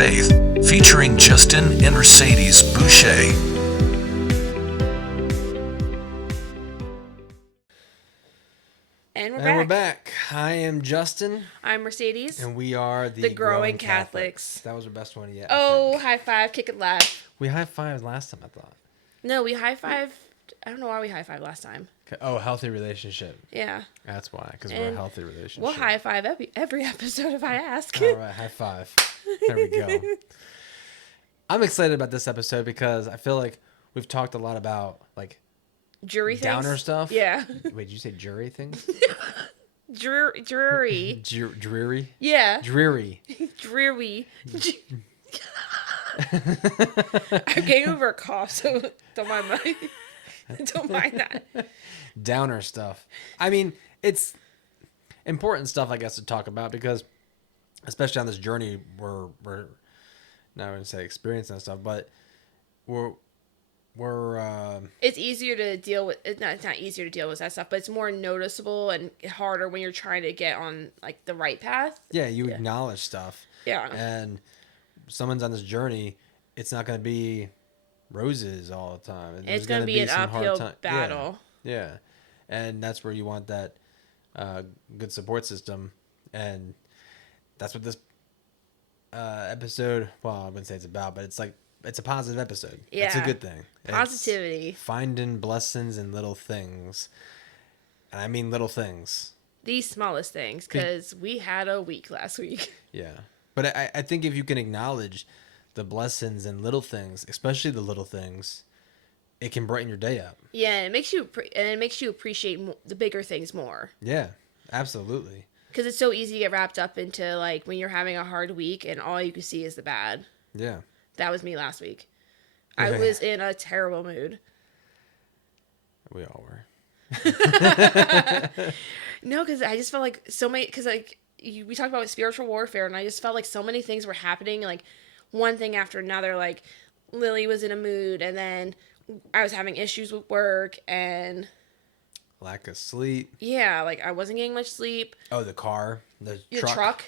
Faith, featuring Justin and Mercedes Boucher. And We're back. I am Justin. I'm Mercedes. And we are the Growing Catholics. That was our best one yet. Oh, high five, kick it laugh. We high-fived last time, I thought. No, we high fived. I don't know why we high fived last time. Okay. Oh, healthy relationship. Yeah. That's why, because we're a healthy relationship. We'll high five every episode if I ask. All right, high five. There we go. I'm excited about this episode because I feel like we've talked a lot about like jury things. Downer stuff. Yeah. Wait, did you say jury things? Dreary. Dreary? Yeah. Dreary. Dreary. I'm getting over a cough, so don't mind that. Downer stuff. I mean, it's important stuff, I guess, to talk about because, especially on this journey, we're not going to say experiencing that stuff, but we're it's easier to deal with. It's not easier to deal with that stuff, but it's more noticeable and harder when you're trying to get on like the right path. Yeah, you acknowledge stuff. Yeah, and someone's on this journey, it's not going to be roses all the time. It's going to be an uphill battle. Yeah, and that's where you want that good support system, and that's what this episode. Well, I wouldn't say it's about, but it's a positive episode. Yeah, it's a good thing. Positivity. It's finding blessings in little things, and I mean little things. The smallest things, because we had a week last week. Yeah. But I think if you can acknowledge the blessings and little things, especially the little things, it can brighten your day up. Yeah, it makes you appreciate the bigger things more. Yeah, absolutely. Because it's so easy to get wrapped up into like when you're having a hard week and all you can see is the bad. Yeah. That was me last week. I was in a terrible mood. We all were. No, because I just felt like so many. Because like we talked about spiritual warfare, and I just felt like so many things were happening, like one thing after another. Like Lily was in a mood, and then I was having issues with work and lack of sleep. Yeah, like I wasn't getting much sleep. Oh, the car, the truck.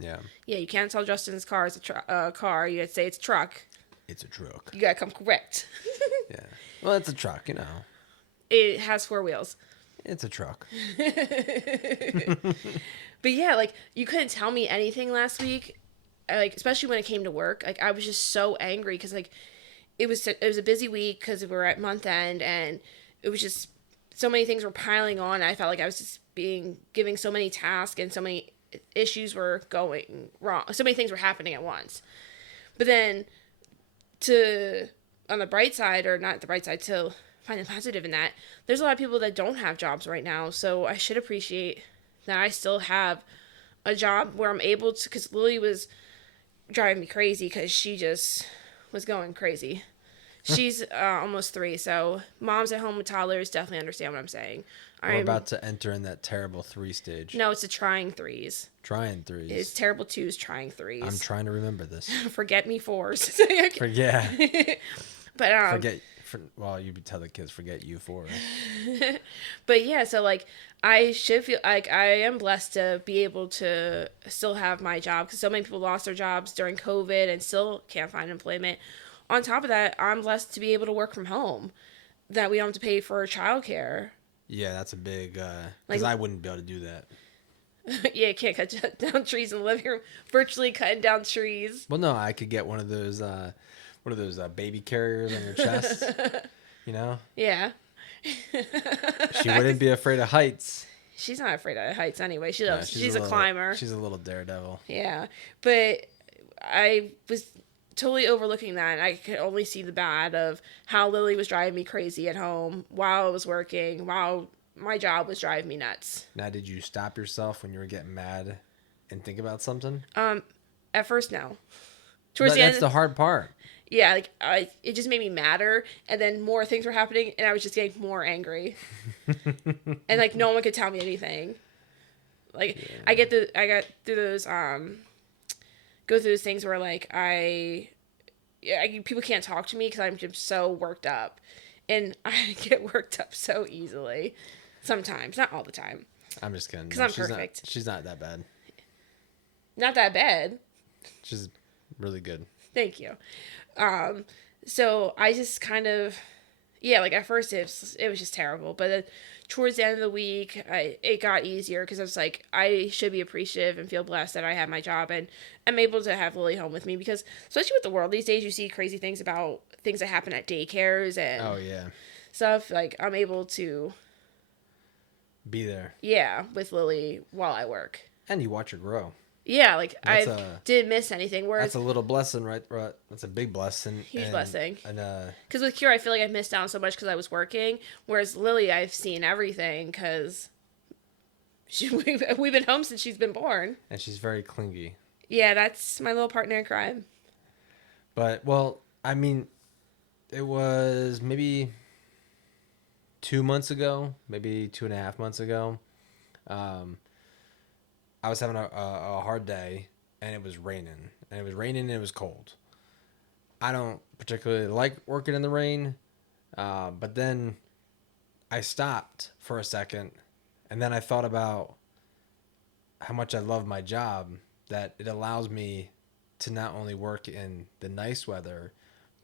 Yeah. Yeah, you can't tell Justin's car is a car. You gotta say it's truck. It's a truck. You gotta come correct. Yeah. Well, it's a truck, you know. It has 4 wheels. It's a truck. But yeah, like you couldn't tell me anything last week, like especially when it came to work. Like I was just so angry because like it was a busy week because we were at month end and it was just so many things were piling on. I felt like I was just giving so many tasks and so many issues were going wrong. So many things were happening at once. But then on the bright side, or not the bright side, to find the positive in that, there's a lot of people that don't have jobs right now. So I should appreciate that I still have a job where I'm able to, because Lily was driving me crazy because she just was going crazy. She's almost 3, so moms at home with toddlers definitely understand what I'm saying. We're about to enter in that terrible 3 stage. No, it's the trying 3s. Trying 3s. It's terrible 2s, trying 3s. I'm trying to remember this. Forget me 4s. Forget. But well, you tell the kids forget you 4. But yeah, so like I should feel like I am blessed to be able to still have my job because so many people lost their jobs during COVID and still can't find employment. On top of that, I'm blessed to be able to work from home, that we don't have to pay for childcare. Yeah, that's a big, because I wouldn't be able to do that. Yeah, you can't cut down trees in the living room. Virtually cutting down trees. Well, no, I could get one of those baby carriers on your chest, you know? Yeah. She wouldn't be afraid of heights. She's not afraid of heights anyway. She's a climber. She's a little daredevil. Yeah. But I was totally overlooking that, and I could only see the bad of how Lily was driving me crazy at home while I was working, while my job was driving me nuts. Now, did you stop yourself when you were getting mad and think about something? At first, no. That's the hard part. Yeah, like it just made me madder, and then more things were happening, and I was just getting more angry. And like no one could tell me anything. Like yeah. I got through those go through those things where like people can't talk to me because I'm just so worked up, and I get worked up so easily. Sometimes, not all the time. I'm just kidding. Because I'm perfect. She's not that bad. Not that bad. She's really good. Thank you. So I just kind of, yeah, like at first it was just terrible, but then towards the end of the week, it got easier because I was like, I should be appreciative and feel blessed that I have my job and I'm able to have Lily home with me because, especially with the world these days, you see crazy things about things that happen at daycares and Oh yeah, stuff. Like I'm able to, be there, yeah, with Lily while I work. and you watch her grow. Yeah, like That's I didn't miss anything. Whereas That's a little blessing, right? That's a big blessing. Huge blessing. And because with Kira, I feel like I've missed out on so much because I was working. Whereas Lily, I've seen everything because we've been home since she's been born. and she's very clingy. Yeah, that's my little partner in crime. But well, I mean, it was maybe 2 months ago, maybe 2.5 months ago. I was having a hard day, and it was raining, and it was cold. I don't particularly like working in the rain, but then I stopped for a second, and then I thought about how much I love my job, that it allows me to not only work in the nice weather,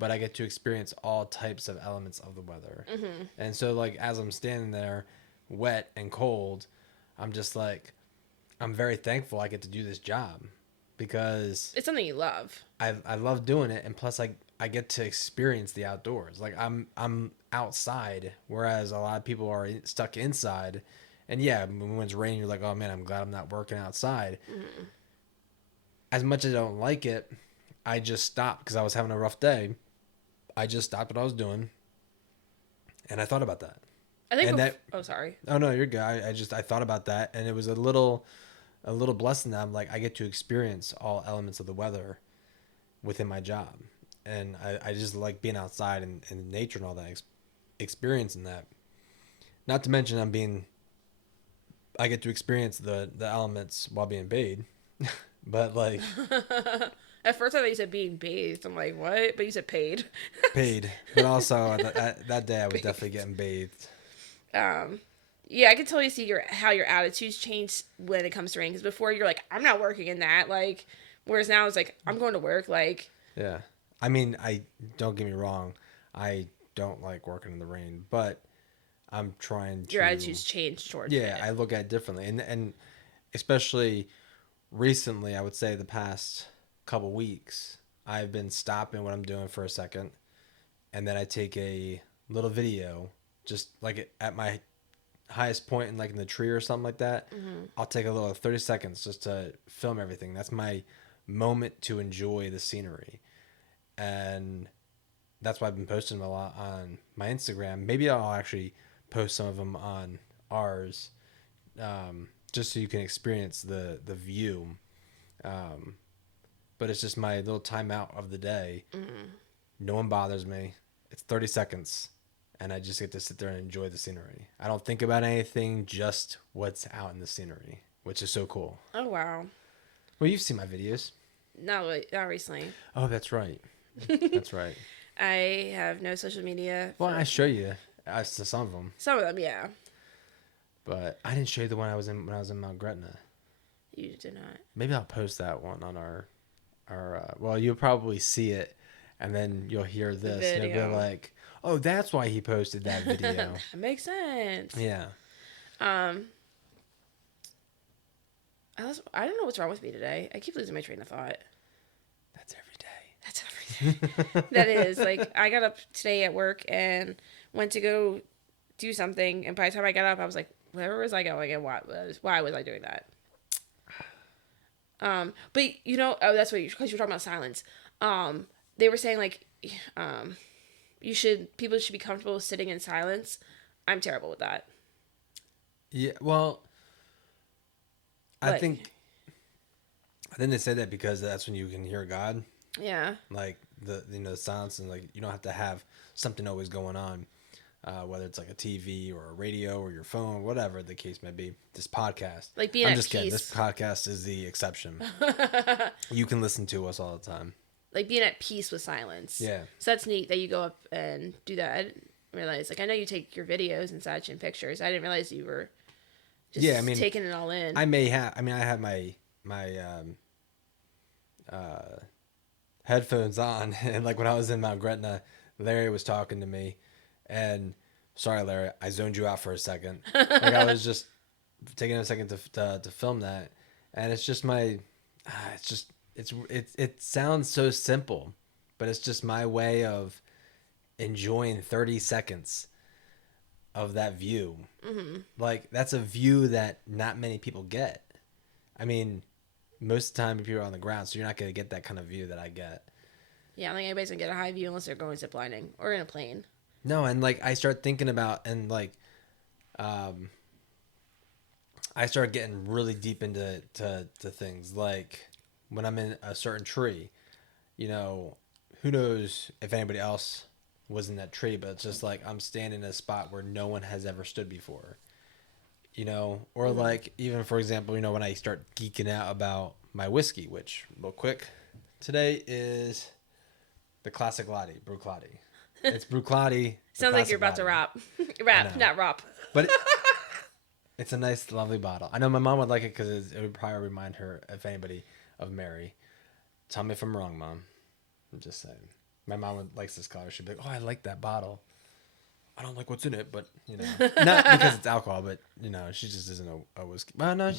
but I get to experience all types of elements of the weather. Mm-hmm. And so, like, as I'm standing there, wet and cold, I'm just like, I'm very thankful I get to do this job because It's something you love. I love doing it, and plus I get to experience the outdoors. Like I'm outside, whereas a lot of people are stuck inside. And yeah, when it's raining, you're like, oh man, I'm glad I'm not working outside. Mm-hmm. As much as I don't like it, I just stopped because I was having a rough day. I just stopped what I was doing, and I thought about that. I think. And oh, sorry. Oh no, you're good. I thought about that, and it was a little blessing that I'm like, I get to experience all elements of the weather within my job, and I just like being outside and nature and all that, experiencing that. Not to mention I get to experience the elements while being paid, but like At first, I thought you said being bathed. I'm like, what? But you said paid. paid, but also that day I was definitely getting bathed. Yeah, I can totally see how your attitudes change when it comes to rain. Because before you're like, I'm not working in that. Like, whereas now it's like, I'm going to work. Like, yeah. I mean, I don't get me wrong. I don't like working in the rain, but I'm trying to. Your attitudes change towards it. Yeah, I look at it differently, and especially recently, I would say the past couple weeks, I've been stopping what I'm doing for a second, and then I take a little video, just like at my highest point in the tree or something like that. Mm-hmm. I'll take a little 30 seconds just to film everything. That's my moment to enjoy the scenery, and that's why I've been posting them a lot on my Instagram. Maybe I'll actually post some of them on ours, just so you can experience the view. But it's just my little timeout of the day. Mm-hmm. No one bothers me. It's 30 seconds, and I just get to sit there and enjoy the scenery. I don't think about anything, just what's out in the scenery, which is so cool. Oh, wow. Well, you've seen my videos. Not recently. Oh, that's right. That's right. I have no social media. Well, I show you some of them. Some of them, yeah. But I didn't show you the one when I was in Mount Gretna. You did not. Maybe I'll post that one on our well, you'll probably see it, and then you'll hear this, and you'll be like, oh, that's why he posted that video. That makes sense. Yeah. I don't know what's wrong with me today. I keep losing my train of thought. That's every day. That's everything. That is. Like, I got up today at work and went to go do something, and by the time I got up, I was like, where was I going and why was I doing that? But that's what because you're talking about silence. They were saying like, people should be comfortable sitting in silence. I'm terrible with that. Yeah, well, I think they say that because that's when you can hear God. Yeah. Like the silence, and like you don't have to have something always going on. Whether it's like a TV or a radio or your phone, whatever the case may be. This podcast, like being I'm at just peace. kidding. This podcast is the exception. You can listen to us all the time. Like being at peace with silence. Yeah. So that's neat that you go up and do that. I didn't realize. Like I know you take your videos and such and pictures. I didn't realize you were just taking it all in. I have my headphones on, and like when I was in Mount Gretna, Larry was talking to me, and sorry, Larry, I zoned you out for a second. Like I was just taking a second to film that, and it's just it sounds so simple, but it's just my way of enjoying 30 seconds of that view. Mm-hmm. Like that's a view that not many people get. I mean, most of the time people are on the ground, so you're not going to get that kind of view that I get. Yeah, I don't think anybody's going to get a high view unless they're going ziplining or in a plane. No, and like I start thinking about, and like I started getting really deep into to things like when I'm in a certain tree, you know, who knows if anybody else was in that tree, but it's just like I'm standing in a spot where no one has ever stood before, you know, or like even for example, you know, when I start geeking out about my whiskey, which real quick, today is the Classic Lottie, Bruichladdich. It's Bruichladdich. Sounds like you're about to rap. Not rap. But it's a nice, lovely bottle. I know my mom would like it because it would probably remind her, if anybody, of Mary. Tell me if I'm wrong, Mom. I'm just saying. My mom likes this color. She'd be like, "Oh, I like that bottle. I don't like what's in it, but you know, not because it's alcohol, but you know, she just isn't a whiskey." Well, no,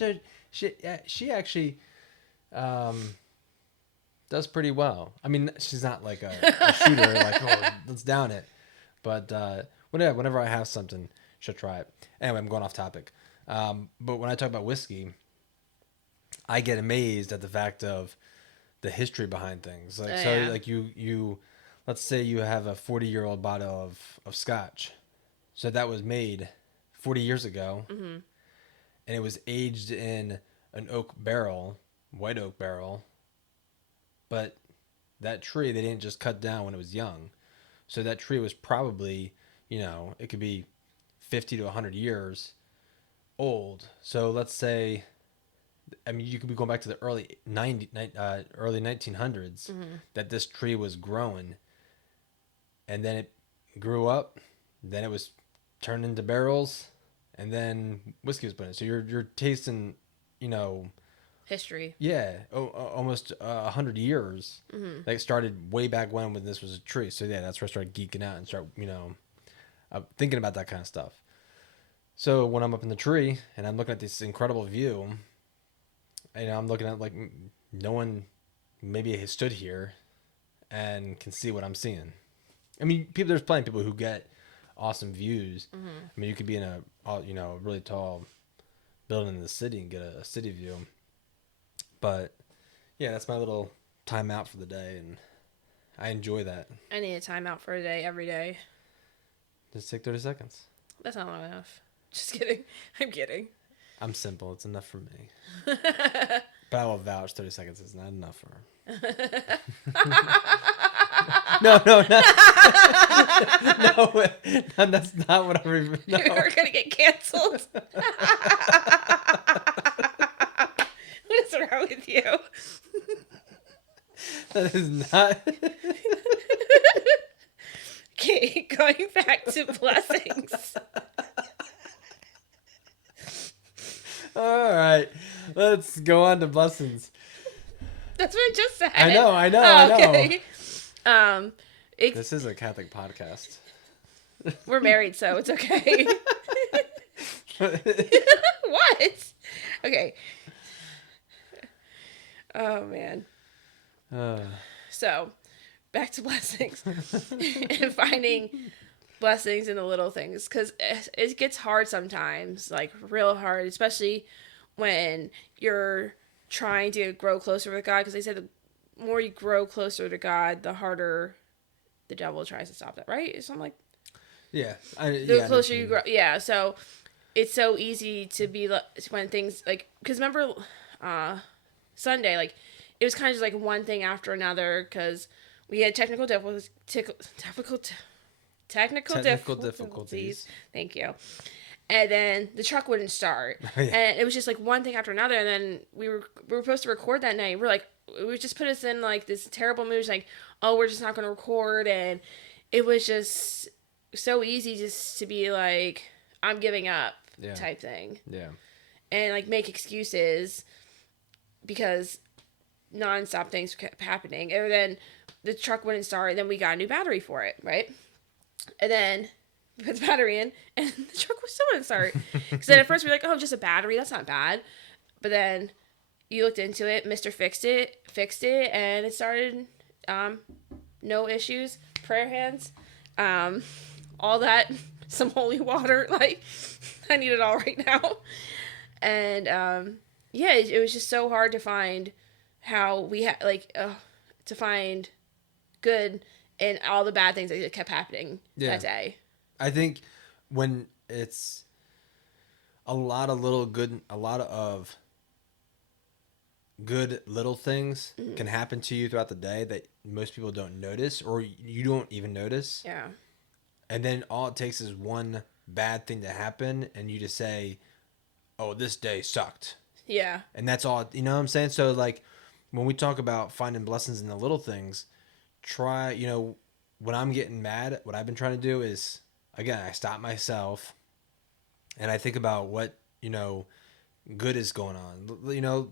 she actually does pretty well. I mean, she's not like a shooter, like, oh, let's down it. But whenever I have something, she'll try it. Anyway, I'm going off topic. But when I talk about whiskey, I get amazed at the fact of the history behind things. Like, like you, let's say you have a 40-year-old bottle of scotch. So that was made 40 years ago. Mm-hmm. And it was aged in an oak barrel, white oak barrel. But that tree, they didn't just cut down when it was young. So that tree was probably, you know, it could be 50 to 100 years old. So let's say, I mean, you could be going back to the early 1900s mm-hmm. that this tree was growing. And then it grew up. Then it was turned into barrels. And then whiskey was put in. So you're tasting, you know, history. Yeah, almost 100 years. Mm-hmm. Like started way back when this was a tree. So yeah, that's where I started geeking out and start, you know, thinking about that kind of stuff. So when I'm up in the tree and I'm looking at this incredible view, and I'm looking at like no one maybe has stood here and can see what I'm seeing. I mean, there's plenty of people who get awesome views. Mm-hmm. I mean, you could be in a really tall building in the city and get a city view. But yeah, that's my little time out for the day, and I enjoy that. I need a time out for a day every day. Just take 30 seconds. That's not long enough. Just kidding. I'm kidding. I'm simple. It's enough for me. But I will vouch 30 seconds is not enough for her. No, that's not what I remember. No. You're going to get canceled. What is wrong with you? That is not. Okay, going back to blessings. All right, let's go on to blessings. That's what I just said. I know. Okay. This is a Catholic podcast. We're married, so it's okay. What? Okay. Oh, man. So, back to blessings. And finding blessings in the little things. Because it gets hard sometimes. Like, real hard. Especially when you're trying to grow closer with God. Because they said the more you grow closer to God, the harder the devil tries to stop that. Right? Something like... Yeah. The closer you grow. Yeah, so... It's so easy to be... When things... Like... Because remember... Sunday, like, it was kind of just like one thing after another because we had technical difficulties. Thank you. And then the truck wouldn't start. Yeah. And it was just like one thing after another. And then we were supposed to record that night. We're like, it would just put us in like this terrible mood. Like, oh, we're just not going to record. And it was just so easy just to be like, I'm giving up type thing. Yeah. And like make excuses. Because nonstop things kept happening. And then the truck wouldn't start. And then we got a new battery for it, right? And then we put the battery in, and the truck still wouldn't start. Because then at first we were like, oh, just a battery. That's not bad. But then you looked into it. Mr. fixed it, and it started. No issues. Prayer hands. All that. Some holy water. Like, I need it all right now. And, yeah, it was just so hard to find how we had, like, to find good in all the bad things that kept happening that day. I think when it's a lot of good little things can happen to you throughout the day that most people don't notice, or you don't even notice. Yeah. And then all it takes is one bad thing to happen, and you just say, oh, this day sucked. Yeah. And that's all, you know what I'm saying? So, like, when we talk about finding blessings in the little things, try, you know, when I'm getting mad, what I've been trying to do is, again, I stop myself and I think about what, you know, good is going on. You know,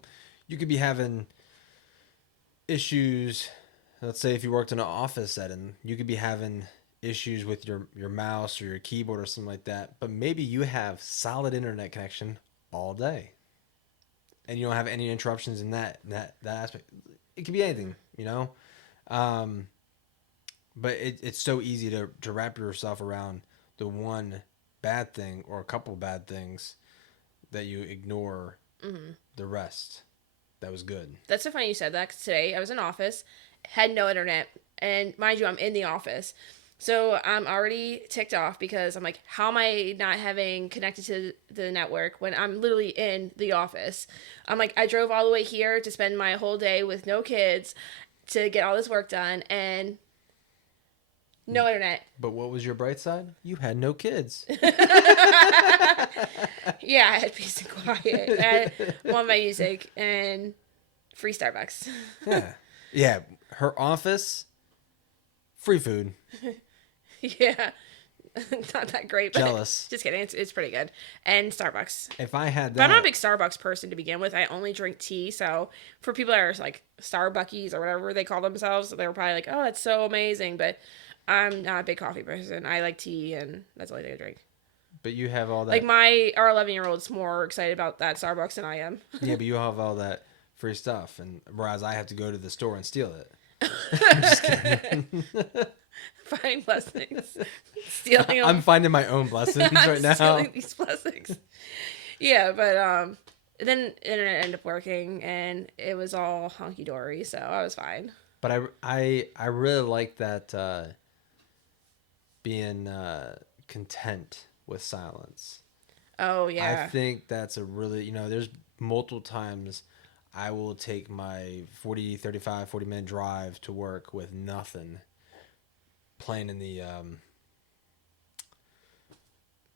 you could be having issues. Let's say if you worked in an office setting, you could be having issues with your mouse or your keyboard or something like that. But maybe you have solid internet connection all day, and you don't have any interruptions in that aspect. It could be anything, you know. But it's so easy to wrap yourself around the one bad thing or a couple bad things that you ignore the rest. That was good. That's so funny you said that, 'cause today I was in office, had no internet, and mind you, I'm in the office. So I'm already ticked off because I'm like, how am I not having connected to the network when I'm literally in the office? I'm like, I drove all the way here to spend my whole day with no kids to get all this work done, and no internet. But what was your bright side? You had no kids. Yeah, I had peace and quiet. I had one my music and free Starbucks. Yeah. Yeah. Her office, free food. Yeah. Not that great, but Jealous. just kidding. It's pretty good. And Starbucks. If I had But I'm that, not a big Starbucks person to begin with. I only drink tea. So for people that are like Starbuckies or whatever they call themselves, they were probably like, oh, that's so amazing. But I'm not a big coffee person. I like tea, and that's the only thing I drink. but you have all that. Like our 11-year-old's more excited about that Starbucks than I am. Yeah, but you have all that free stuff, and whereas I have to go to the store and steal it. I'm just kidding. Find blessings. Stealing them. I'm finding my own blessings right now. Stealing these blessings. Yeah, but then internet ended up working, and it was all hunky dory, so I was fine. But I really like that being content with silence. Oh yeah. I think that's a really, you know, there's multiple times I will take my 40 minute drive to work with nothing playing in the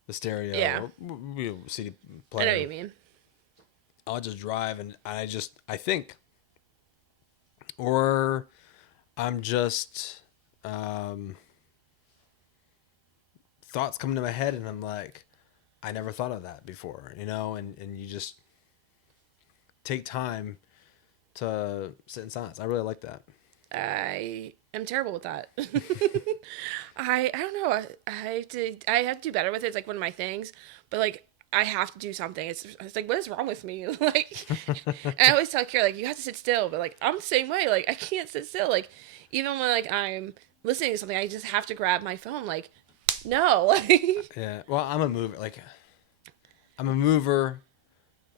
stereo or CD player. I know what you mean. I'll just drive and I think, or I'm just thoughts come into my head and I'm like, I never thought of that before, you know, and you just take time to sit in silence. I really like that. I am terrible with that. I don't know. I have to do better with it. It's like one of my things, but like I have to do something. It's like, what is wrong with me? Like, and I always tell Kira, like, you have to sit still, but like I'm the same way. Like I can't sit still. Like even when like I'm listening to something, I just have to grab my phone. Like no. Yeah. Well, I'm a mover.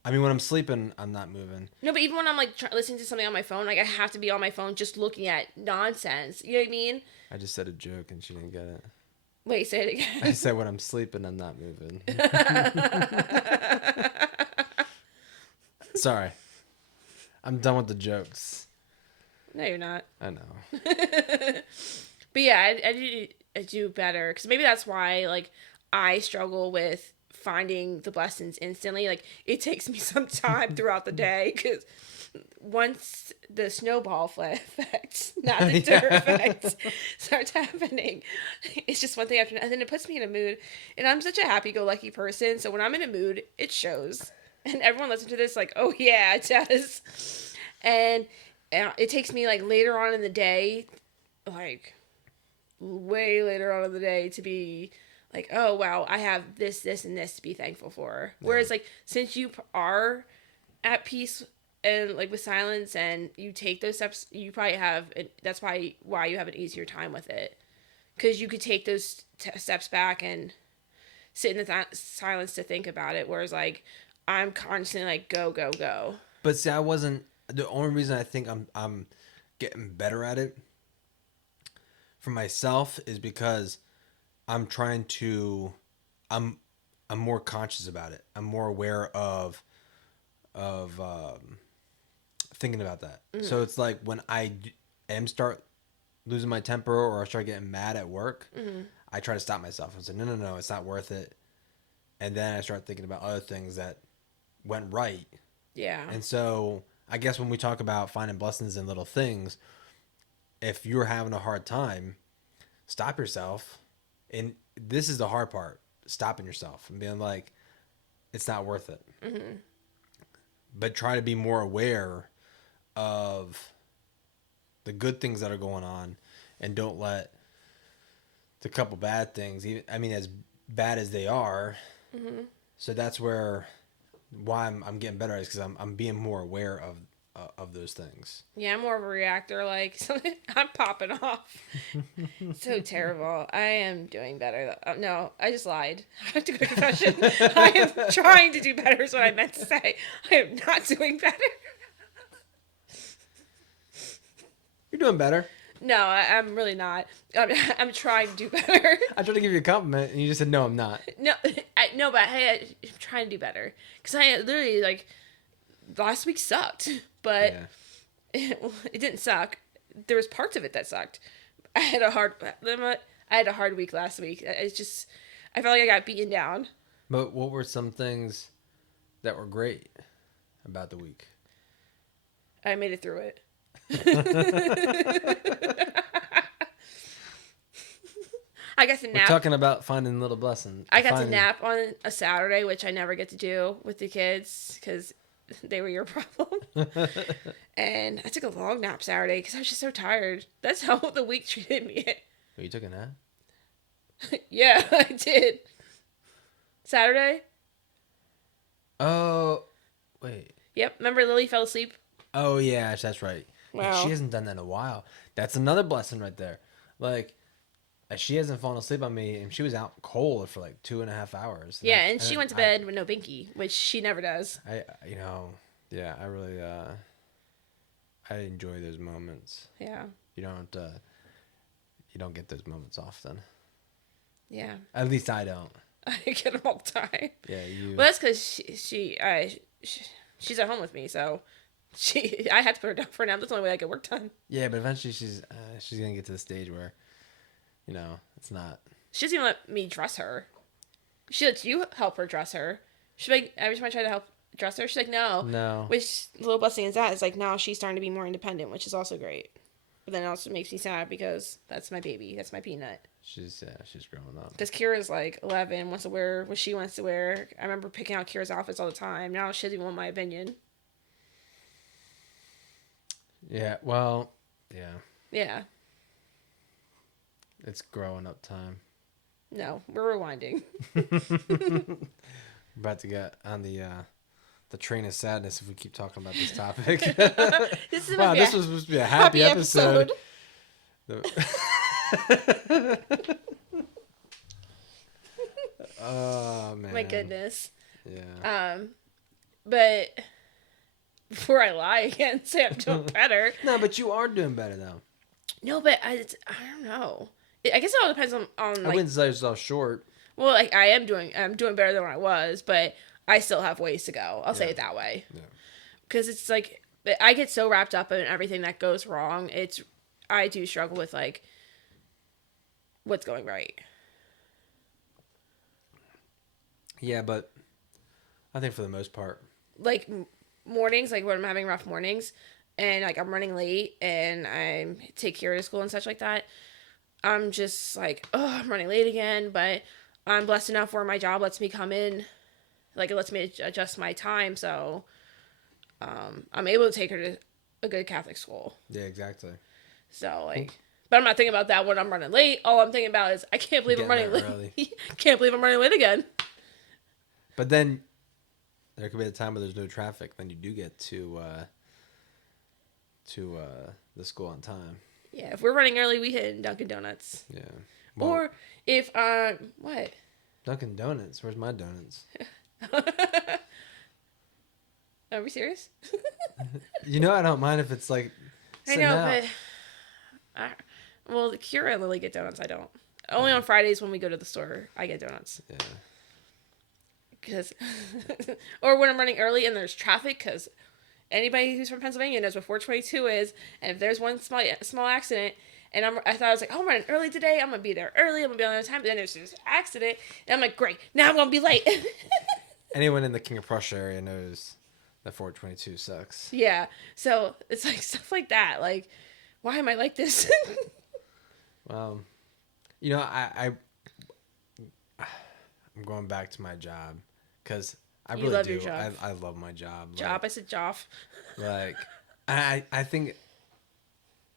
I mean, when I'm sleeping, I'm not moving. No, but even when I'm like listening to something on my phone, like I have to be on my phone just looking at nonsense. You know what I mean? I just said a joke and she didn't get it. Wait, say it again. I said when I'm sleeping, I'm not moving. Sorry. I'm done with the jokes. No, you're not. I know. But yeah, I do better because maybe that's why like I struggle with finding the blessings instantly. Like it takes me some time throughout the day because once the snowball effect, not the dirt effect, starts happening, it's just one thing after another, and then it puts me in a mood. And I'm such a happy-go-lucky person, so when I'm in a mood, it shows. And everyone listens to this like, oh yeah, it does. And it takes me like later on in the day like way later on in the day to be like, oh wow, I have this, this, and this to be thankful for. Whereas like since you are at peace and like with silence and you take those steps, you probably have. That's why you have an easier time with it, because you could take those steps back and sit in the silence to think about it. Whereas like I'm constantly like go go go. But see, I wasn't. The only reason I think I'm getting better at it for myself is because I'm trying to. I'm more conscious about it. I'm more aware of thinking about that. So it's like when I am start losing my temper or I start getting mad at work, I try to stop myself and say, no, it's not worth it. And then I start thinking about other things that went right. Yeah. And so I guess when we talk about finding blessings in little things, if you're having a hard time, stop yourself. And this is the hard part, stopping yourself and being like, it's not worth it. Mm-hmm. But try to be more aware of the good things that are going on and don't let the couple bad things, even, I mean, as bad as they are. Mm-hmm. So that's why I'm getting better is because I'm being more aware of those things. Yeah, I'm more of a reactor. Like I'm popping off. So terrible. I am doing better. No, I just lied. I have to go to confession. I am trying to do better. Is what I meant to say. I am not doing better. You're doing better. No, I'm really not. I'm trying to do better. I tried to give you a compliment, and you just said, no, I'm not. No, but hey, I'm trying to do better. Because I literally, like, last week sucked. But it didn't suck. There was parts of it that sucked. I had a hard week last week. It's just, I felt like I got beaten down. But what were some things that were great about the week? I made it through it. I got to nap. We're talking about finding little blessings. I got to nap on a Saturday, which I never get to do with the kids because they were your problem. And I took a long nap Saturday because I was just so tired. That's how the week treated me. Oh, you took a nap? Yeah, I did. Saturday? Oh, wait. Yep. Remember Lily fell asleep? Oh, yeah, that's right. Wow. She hasn't done that in a while. That's another blessing right there. Like, she hasn't fallen asleep on me, and she was out cold for like 2.5 hours. Yeah, and she went to bed with no binky, which she never does. I really, I enjoy those moments. Yeah. You don't get those moments often. Yeah. At least I don't. I get them all the time. Yeah, you. Well, that's because she's at home with me, so I had to put her down for a nap. That's the only way I get work done. Yeah, but eventually she's gonna get to the stage where, it's not. She doesn't even let me dress her. She lets you help her dress her. She's like, every time I try to help dress her, she's like, no. No. Which little blessing is that? It's like now she's starting to be more independent, which is also great. But then it also makes me sad because that's my baby. That's my peanut. She's growing up. Because Kira's like 11, wants to wear what she wants to wear. I remember picking out Kira's outfits all the time. Now she doesn't even want my opinion. Yeah, well, yeah. Yeah. It's growing up time. No, we're rewinding. We're about to get on the train of sadness if we keep talking about this topic. This was supposed to be a happy episode. Oh man. My goodness. Yeah. But before I lie again and say I'm doing better. No, but you are doing better though. No, but I don't know. I guess it all depends on I like, wouldn't sell yourself short. well, like I'm doing better than when I was, but I still have ways to go. I'll say it that way. Yeah. Because it's like I get so wrapped up in everything that goes wrong. I do struggle with like what's going right. Yeah, but I think for the most part, Like mornings, like when I'm having rough mornings, and like I'm running late, and I take Kira to school and such like that. I'm just like, oh, I'm running late again, but I'm blessed enough where my job lets me come in, like it lets me adjust my time, so I'm able to take her to a good Catholic school. yeah, exactly. So like, But I'm not thinking about that when I'm running late. All I'm thinking about is I can't believe I'm running Getting late. there Can't believe I'm running late again. But then there could be a time where there's no traffic, then you do get to the school on time. Yeah, if we're running early, we hit Dunkin' Donuts. Yeah. Or if what? Dunkin' Donuts. Where's my donuts? Are we serious? You know, I don't mind if it's like. I know, but well, Kira and Lily get donuts. I don't. Only on Fridays when we go to the store, I get donuts. Yeah. Because, or when I'm running early and there's traffic, because anybody who's from Pennsylvania knows what 422 is, and if there's one small accident, and I thought I was like, oh, I'm running early today, I'm gonna be there early, I'm gonna be on time, but then there's this accident, and I'm like, great, now I'm gonna be late. Anyone in the King of Prussia area knows that 422 sucks. Yeah, so it's like stuff like that, like, why am I like this? You know, I'm going back to my job because I really love do. your job. I love my job. Job, I said joff. Like, I think,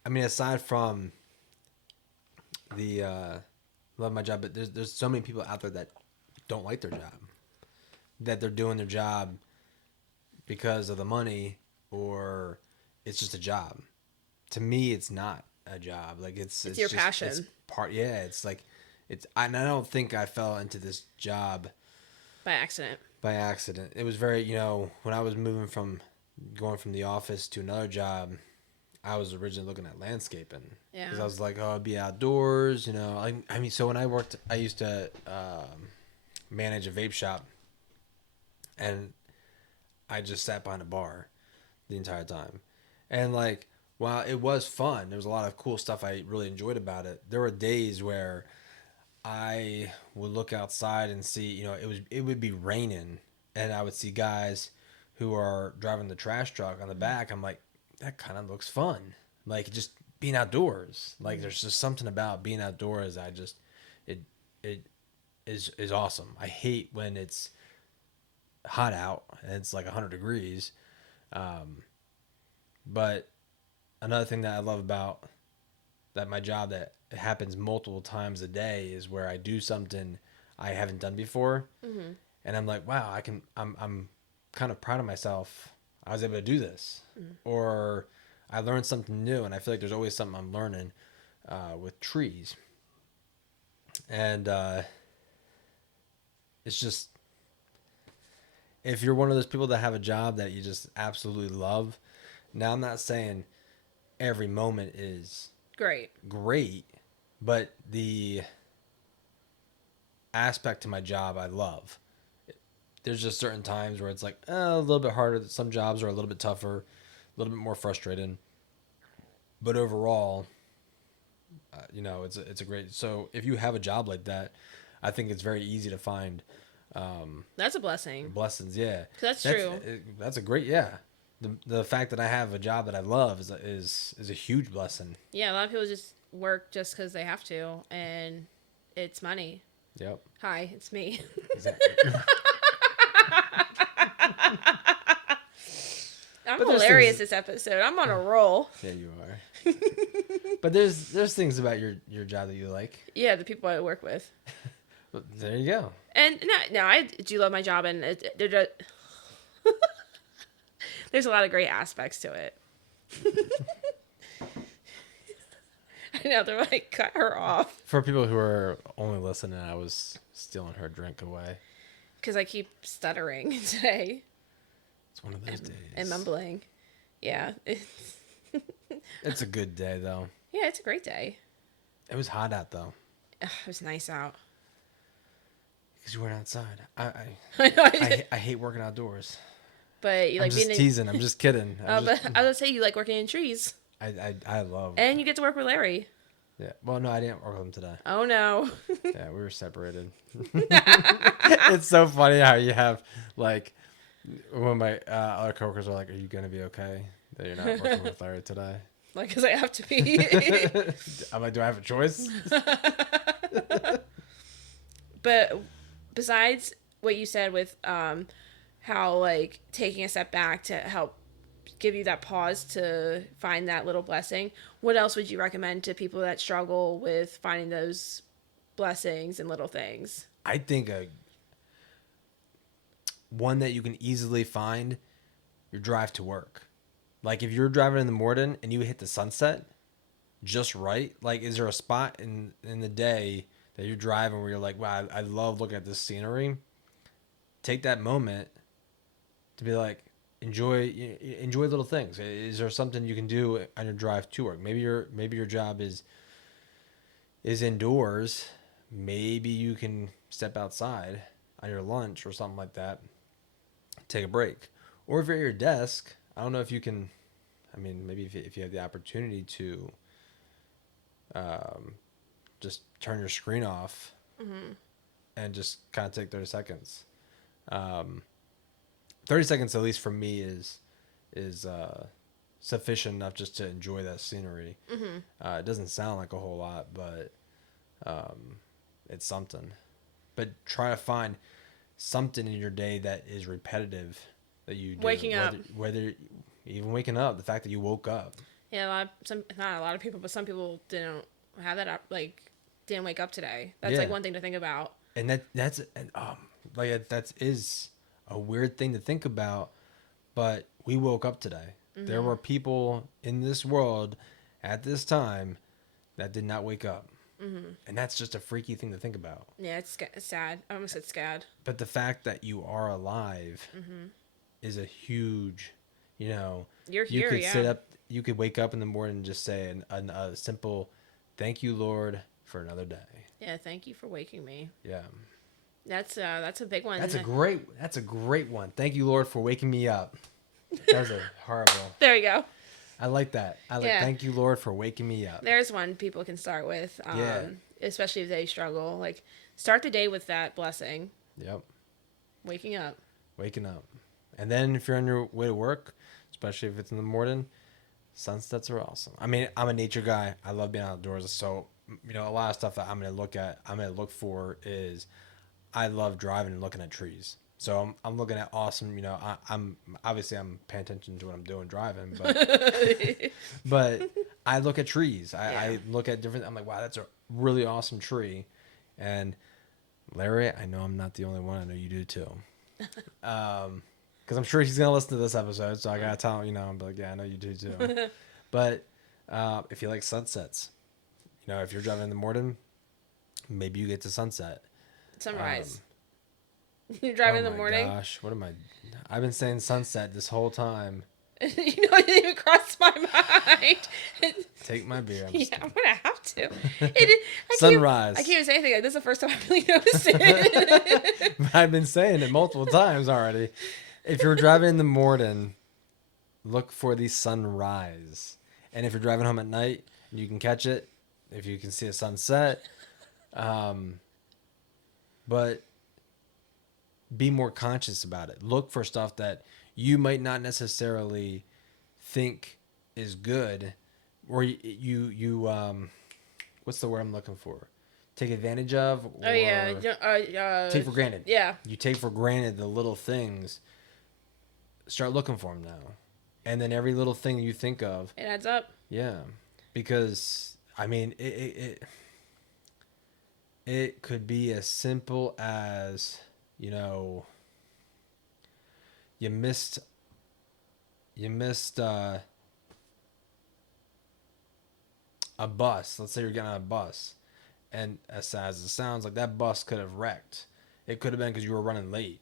I mean, aside from the love my job, but there's so many people out there that don't like their job, that they're doing their job because of the money or it's just a job. To me, it's not a job. Like it's your just, passion. It's yeah, it's like I don't think I fell into this job By accident. by accident. It was very, you know, when I was going from the office to another job, I was originally looking at landscaping. Yeah. Because I was like, oh, I'd be outdoors, you know. I mean, so when I worked, I used to manage a vape shop, and I just sat behind a bar the entire time. And like, while it was fun, there was a lot of cool stuff I really enjoyed about it. There were days where I would look outside and see, you know, it would be raining, and I would see guys who are driving the trash truck on the back. I'm like, that kind of looks fun. Like just being outdoors. Like there's just something about being outdoors. It is awesome. I hate when it's hot out and it's like 100 degrees. But another thing that I love about that my job that it happens multiple times a day is where I do something I haven't done before, and I'm like, wow, I'm kind of proud of myself. I was able to do this, or I learned something new, and I feel like there's always something I'm learning with trees, and it's just if you're one of those people that have a job that you just absolutely love. Now, I'm not saying every moment is great, but the aspect to my job I love. There's just certain times where it's like a little bit harder. Some jobs are a little bit tougher, a little bit more frustrating. But overall, you know, it's a great. So if you have a job like that, I think it's very easy to find. That's a blessing. Blessings, yeah. That's true. That's a great, yeah. The fact that I have a job that I love is a huge blessing. Yeah, a lot of people just work just because they have to, and it's money. Yep. Hi, it's me. Exactly. I'm But there's hilarious things- this episode. I'm on a roll. Yeah, you are. But there's things about your job that you like. Yeah, the people I work with. But there you go. And no, I do love my job, and there's a lot of great aspects to it. I know, they're like, cut her off. For people who are only listening, I was stealing her drink away. Because I keep stuttering today. It's one of those days. And mumbling. Yeah. It's a good day, though. Yeah, it's a great day. It was hot out, though. Ugh, it was nice out. Because you weren't outside. I know, I hate working outdoors. but you I'm like just being teasing. I'm just kidding. but I was gonna say you like working in trees. I love. And you get to work with Larry. Yeah. Well, no, I didn't work with him today. Oh no. Yeah, we were separated. It's so funny how you have like when my other coworkers are like, "Are you gonna be okay that you're not working with Larry today?" Like, because I have to be. I'm like, "Do I have a choice?" But besides what you said with how like taking a step back to help give you that pause to find that little blessing, What else would you recommend to people that struggle with finding those blessings and little things? I think one that you can easily find, your drive to work. Like if you're driving in the morning and you hit the sunset just right, like is there a spot in the day that you're driving where you're like, wow, I love looking at this scenery? Take that moment to be like, enjoy little things. Is there something you can do on your drive to work? Maybe your job is indoors. Maybe you can step outside on your lunch or something like that. Take a break. Or if you're at your desk, I don't know if you can, I mean, maybe if you have the opportunity to just turn your screen off and just kind of take 30 seconds. 30 seconds, at least for me, is sufficient enough just to enjoy that scenery. It doesn't sound like a whole lot, but it's something. But try to find something in your day that is repetitive that you do. Waking up. Whether even waking up, the fact that you woke up. Yeah, not a lot of people, but some people didn't have that, didn't wake up today. That's like one thing to think about. And that's a weird thing to think about, but we woke up today. There were people in this world at this time that did not wake up. And that's just a freaky thing to think about. Yeah, it's sad. I almost said scad. But the fact that you are alive is a huge, You're here, you could sit up, you could wake up in the morning and just say a simple, thank you, Lord, for another day. Yeah, thank you for waking me. Yeah. That's a big one. That's a great one. Thank you, Lord, for waking me up. That was a horrible. There you go. I like that. Thank you, Lord, for waking me up. There's one people can start with. Especially if they struggle. Like, start the day with that blessing. Yep. Waking up. And then if you're on your way to work, especially if it's in the morning, sunsets are awesome. I mean, I'm a nature guy. I love being outdoors. So, a lot of stuff that I'm going to look for is I love driving and looking at trees. So I'm looking at awesome, I'm paying attention to what I'm doing driving, but I look at trees. I look at different, I'm like, wow, that's a really awesome tree. And Larry, I know I'm not the only one. I know you do too. Cause I'm sure he's going to listen to this episode. So I got to tell him, I'm like, yeah, I know you do too. But, if you like sunsets, if you're driving in the morning, maybe you get to sunset. Sunrise. You're driving in the morning. Gosh, I've been saying sunset this whole time. It didn't even cross my mind. Take my beer. I'm gonna have to. Sunrise. I can't even say anything. This is the first time I really noticed it. I've been saying it multiple times already. If you're driving in the morning, look for the sunrise. And if you're driving home at night, you can catch it. If you can see a sunset. But be more conscious about it. Look for stuff that you might not necessarily think is good, or you what's the word I'm looking for? Take advantage of, or take for granted. Yeah. You take for granted the little things. Start looking for them now, and then every little thing you think of, it adds up. Yeah, because I mean it could be as simple as, you missed a bus. Let's say you're getting on a bus, and as sad as it sounds, like that bus could have wrecked. It could have been because you were running late.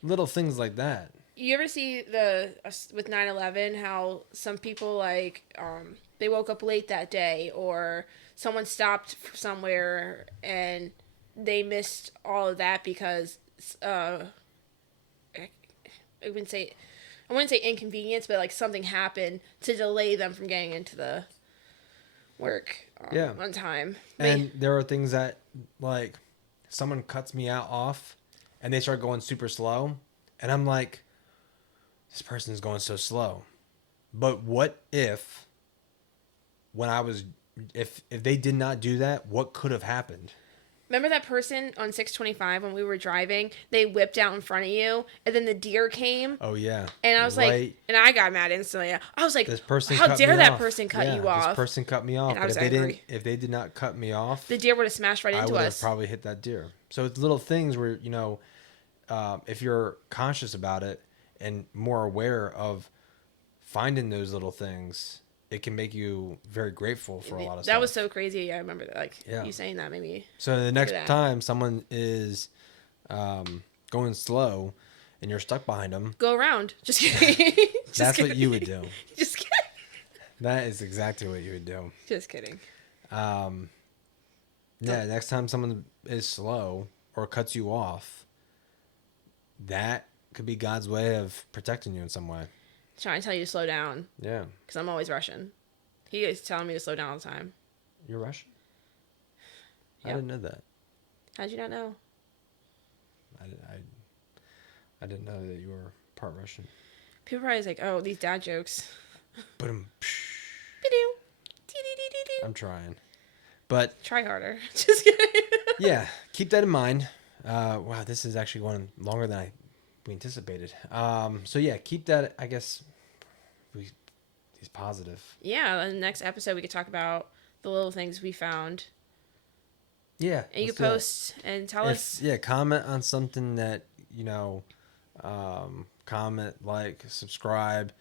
Little things like that. You ever see with 9/11 how some people they woke up late that day, or someone stopped somewhere and they missed all of that because I wouldn't say inconvenience, but like something happened to delay them from getting into the work on time. And there are things that, like, someone cuts me off and they start going super slow, and I'm like, this person is going so slow. But what if if they did not do that, what could have happened? Remember that person on 625 when we were driving? They whipped out in front of you, and then the deer came. Oh yeah. And I was like, and I got mad instantly. I was like, this person how cut dare me that off. person cut you This off? person cut me off. And I But was if they did not cut me off, the deer would have smashed right I into would us. have probably hit that deer. So it's little things where, you know, if you're conscious about it and more aware of finding those little things, it can make you very grateful for a lot of stuff. That was so crazy. I remember that. Like, Yeah. you saying that made me. So the next that. time someone is going slow and you're stuck behind them, Go around. Just kidding. Just that's kidding. what you would do. Just kidding. That is exactly what you would do. Just kidding. Yeah, next time someone is slow or cuts you off, that could be God's way of protecting you in some way. Trying to tell you to slow down Yeah. because I'm always rushing. He is telling me to slow down all the time. You're Russian? I Yep. didn't know that. How'd you not know? I didn't know that you were part Russian. People are always like, oh, these dad jokes. But Be-doo. Dee-dee-dee-dee-doo. I'm trying. But Try harder. Just kidding. yeah, keep that in mind. Wow, this is actually going longer than we anticipated. So yeah, keep that. I guess he's positive. Yeah, in the next episode we could talk about the little things we found. Yeah, And you let's can do that. post and tell us. Yeah, comment on something that you know. Comment, like, subscribe,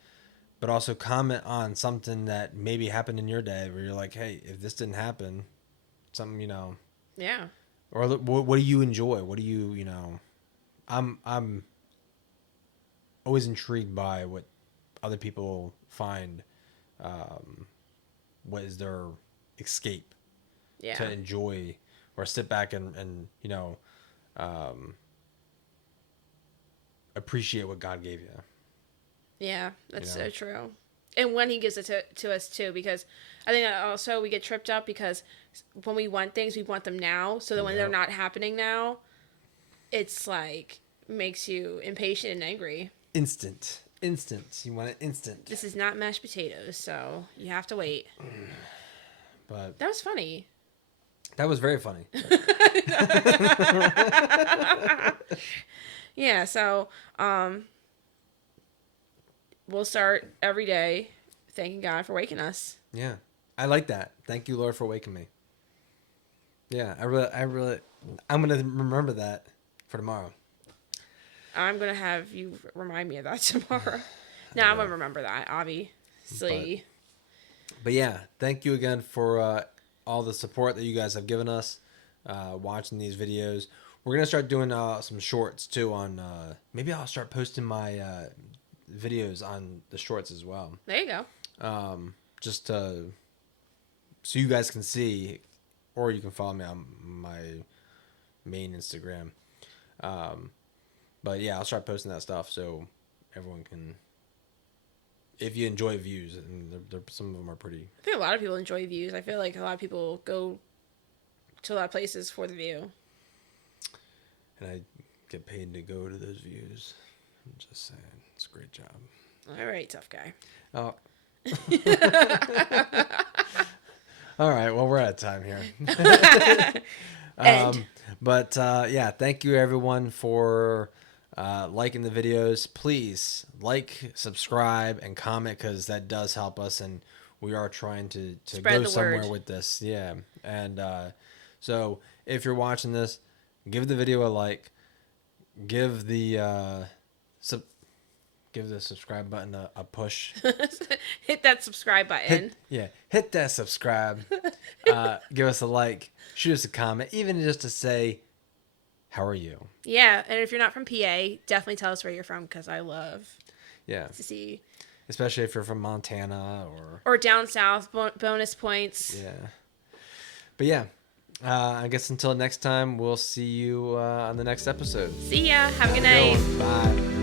but also comment on something that maybe happened in your day where you're like, hey, if this didn't happen, something, you know. Yeah. Or what do you enjoy? What do you know? I'm always intrigued by what other people find. What is their escape Yeah. to enjoy or sit back and you know, appreciate what God gave you. Yeah, that's You know? so true. And when he gives it to us too, because I think that also we get tripped up because when we want things, we want them now. So that when they're Yep. not happening now, it's like makes you impatient and angry. Instant. You want it instant. This is not mashed potatoes, so you have to wait. But That was funny. that was very funny. Yeah, so we'll start every day thanking God for waking us. Yeah. I like that. Thank you, Lord, for waking me. Yeah, I really I'm gonna remember that for tomorrow. I'm gonna have you remind me of that tomorrow. No, I'm gonna remember that, obviously. But yeah, thank you again for all the support that you guys have given us watching these videos. We're gonna start doing some shorts too on. Maybe I'll start posting my videos on the shorts as well. There you go. Just so you guys can see, or you can follow me on my main Instagram. But yeah, I'll start posting that stuff so everyone can. If you enjoy views, and some of them are pretty. I think a lot of people enjoy views. I feel like a lot of people go to a lot of places for the view. And I get paid to go to those views. I'm just saying, it's a great job. All right, tough guy. Oh. All right. Well, we're out of time here. End. But yeah, thank you everyone for liking the videos. Please like, subscribe, and comment because that does help us, and we are trying to Spread go the somewhere word. with this. Yeah, and so if you're watching this, give the video a like. Give the subscribe button a push. Hit that subscribe button. Hit that subscribe. Give us a like. Shoot us a comment, even just to say, how are you? Yeah, and if you're not from PA, definitely tell us where you're from because I love Yeah, to see. especially if you're from Montana Or down south, bonus points. yeah. But yeah, I guess until next time, we'll see you on the next episode. See ya. Have a good night. Bye.